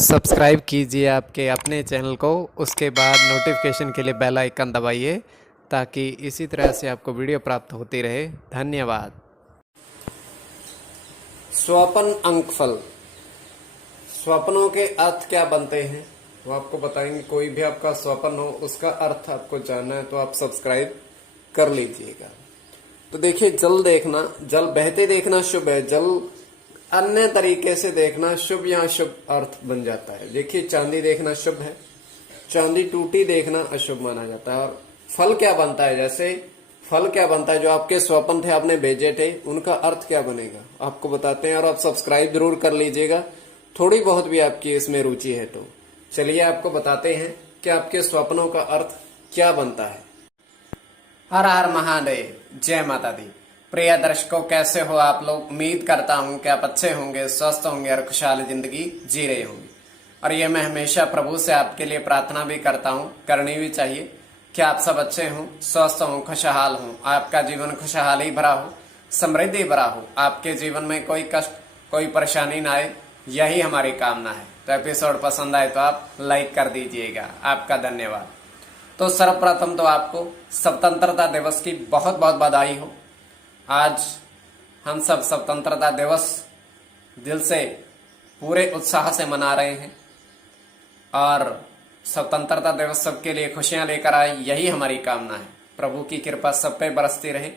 Subscribe कीजिए आपके अपने चैनल को, उसके बाद नोटिफिकेशन के लिए बेल आइकन दबाइए ताकि इसी तरह से आपको वीडियो प्राप्त होती रहे। धन्यवाद। स्वपन अंकफल, स्वप्नों के अर्थ क्या बनते हैं वो आपको बताएंगे। कोई भी आपका स्वप्न हो उसका अर्थ आपको जानना है तो आप सब्सक्राइब कर लीजिएगा। तो देखिए, जल देखना, जल बहते देखना शुभ है, जल अन्य तरीके से देखना शुभ या अशुभ अर्थ बन जाता है। देखिए, चांदी देखना शुभ है, चांदी टूटी देखना अशुभ माना जाता है। और फल क्या बनता है, जैसे फल क्या बनता है, जो आपके स्वप्न थे आपने भेजे थे उनका अर्थ क्या बनेगा आपको बताते हैं। और आप सब्सक्राइब जरूर कर लीजिएगा, थोड़ी बहुत भी आपकी इसमें रुचि है तो। चलिए आपको बताते हैं कि आपके स्वप्नों का अर्थ क्या बनता है। हर हर महादेव, जय माता दी। प्रिय दर्शकों, कैसे हो आप लोग? उम्मीद करता हूं कि आप अच्छे होंगे, स्वस्थ होंगे और खुशहाल जिंदगी जी रहे होंगे। और ये मैं हमेशा प्रभु से आपके लिए प्रार्थना भी करता हूं, करनी भी चाहिए कि आप सब अच्छे हों, स्वस्थ हों, खुशहाल हों, आपका जीवन खुशहाली भरा हो, समृद्धि भरा हो, आपके जीवन में कोई कष्ट कोई परेशानी ना आए, यही हमारी कामना है। तो एपिसोड पसंद आए तो आप लाइक कर दीजिएगा, आपका धन्यवाद। तो सर्वप्रथम तो आपको स्वतंत्रता दिवस की बहुत बहुत बधाई हो। आज हम सब स्वतंत्रता दिवस दिल से पूरे उत्साह से मना रहे हैं और स्वतंत्रता दिवस सबके लिए खुशियां लेकर आए, यही हमारी कामना है। प्रभु की कृपा सब पे बरसती रहे।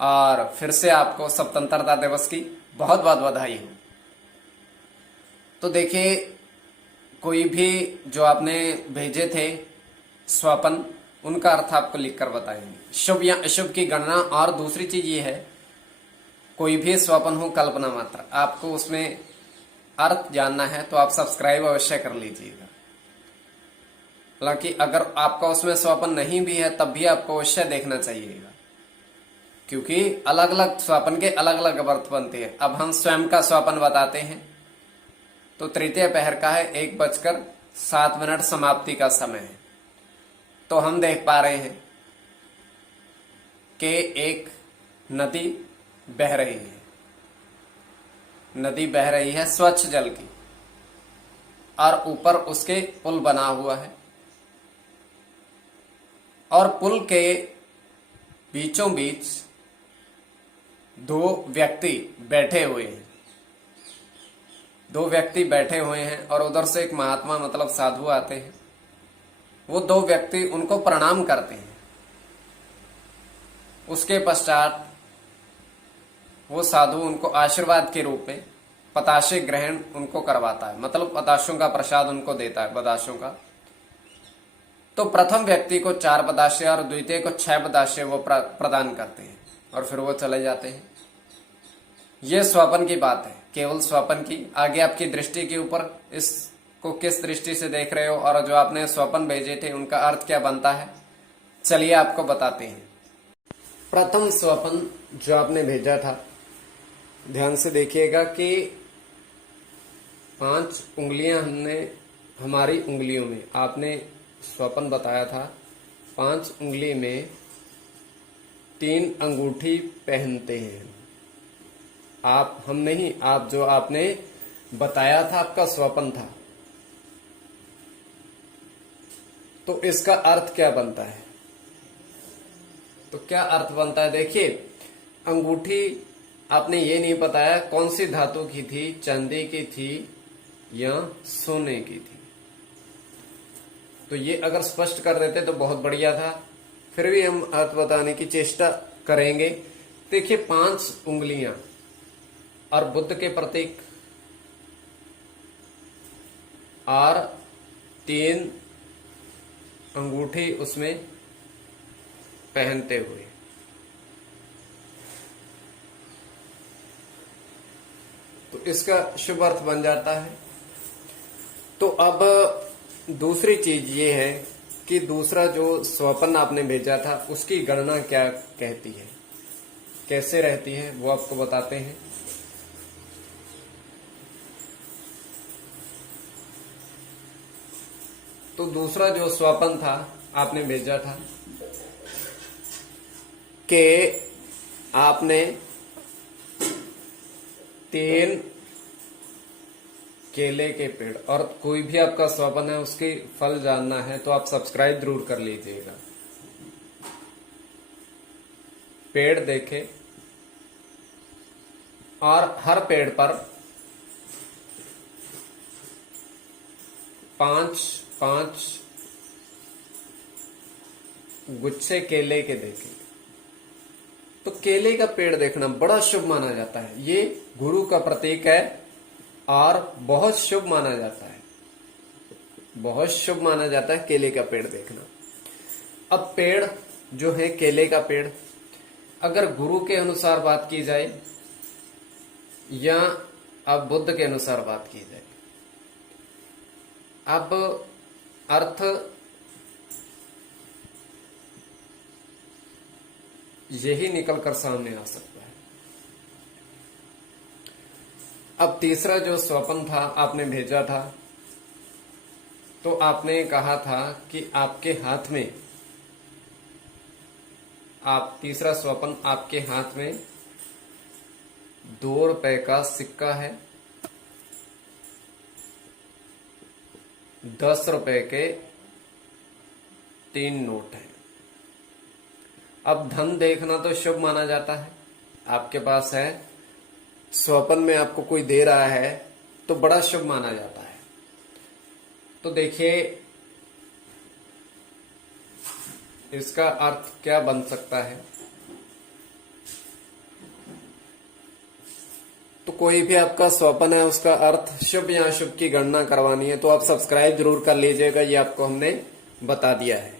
और फिर से आपको स्वतंत्रता दिवस की बहुत बहुत बधाई हो। तो देखिए, कोई भी जो आपने भेजे थे स्वपन, उनका अर्थ आपको लिखकर बताएंगे, शुभ या अशुभ की गणना। और दूसरी चीज ये है, कोई भी स्वपन हो कल्पना मात्र, आपको उसमें अर्थ जानना है तो आप सब्सक्राइब अवश्य कर लीजिएगा। हालांकि अगर आपका उसमें स्वपन नहीं भी है तब भी आपको अवश्य देखना चाहिएगा, क्योंकि अलग अलग स्वपन के अलग अलग अर्थ बनते हैं। अब हम स्वयं का स्वपन बताते हैं। तो तृतीय पहर का है, 1:07 समाप्ति का समय है। तो हम देख पा रहे हैं कि एक नदी बह रही है, नदी बह रही है स्वच्छ जल की, और ऊपर उसके पुल बना हुआ है, और पुल के बीचों बीच दो व्यक्ति बैठे हुए हैं, दो व्यक्ति बैठे हुए हैं, और उधर से एक महात्मा मतलब साधु आते हैं। वो दो व्यक्ति उनको प्रणाम करते हैं। उसके पश्चात वो साधु उनको आशीर्वाद के रूप में पताशे ग्रहण उनको करवाता है, मतलब पताशों का प्रसाद उनको देता है, बताशों का। तो प्रथम व्यक्ति को 4 बताशे और द्वितीय को 6 बताशे वो प्रदान करते हैं, और फिर वो चले जाते हैं। ये स्वपन की बात है, केवल स्वपन की। आगे आपकी दृष्टि के ऊपर इसको किस दृष्टि से देख रहे हो और जो आपने स्वपन भेजे थे उनका अर्थ क्या बनता है, चलिए आपको बताते हैं। प्रथम स्वपन जो आपने भेजा था, ध्यान से देखिएगा कि 5 उंगलियां हमने, हमारी उंगलियों में आपने स्वपन बताया था, 5 उंगली में 3 अंगूठी पहनते हैं आप। हम नहीं, आप जो आपने बताया था, आपका स्वपन था। तो इसका अर्थ क्या बनता है? तो क्या अर्थ बनता है, देखिए, अंगूठी आपने ये नहीं बताया कौन सी धातु की थी, चांदी की थी या सोने की थी। तो ये अगर स्पष्ट कर देते तो बहुत बढ़िया था, फिर भी हम अर्थ बताने की चेष्टा करेंगे। देखिए, 5 उंगलियां और बुद्ध के प्रतीक, और 3 अंगूठी उसमें पहनते हुए। तो इसका शुभ अर्थ बन जाता है। तो अब दूसरी चीज ये है कि दूसरा जो स्वपन आपने भेजा था उसकी गणना क्या कहती है, कैसे रहती है, वो आपको बताते हैं। तो दूसरा जो स्वपन था आपने भेजा था कि आपने 3 केले के पेड़, और कोई भी आपका स्वप्न है उसकी फल जानना है तो आप सब्सक्राइब जरूर कर लीजिएगा। पेड़ देखे और हर पेड़ पर 5-5 गुच्छे केले के देखे, तो केले का पेड़ देखना बड़ा शुभ माना जाता है। ये गुरु का प्रतीक है और बहुत शुभ माना जाता है, बहुत शुभ माना जाता है केले का पेड़ देखना। अब पेड़ जो है केले का पेड़, अगर गुरु के अनुसार बात की जाए या अब बुद्ध के अनुसार बात की जाए, अब अर्थ यही निकल कर सामने आ सकता है। अब तीसरा जो स्वप्न था आपने भेजा था, तो आपने कहा था कि आपके हाथ में, आप तीसरा स्वप्न आपके हाथ में 2 रुपए का सिक्का है, 10 रुपए के 3 नोट हैं। अब धन देखना तो शुभ माना जाता है, आपके पास है, स्वप्न में आपको कोई दे रहा है तो बड़ा शुभ माना जाता है। तो देखिए इसका अर्थ क्या बन सकता है। तो कोई भी आपका स्वप्न है उसका अर्थ शुभ या अशुभ की गणना करवानी है तो आप सब्सक्राइब जरूर कर लीजिएगा, ये आपको हमने बता दिया है।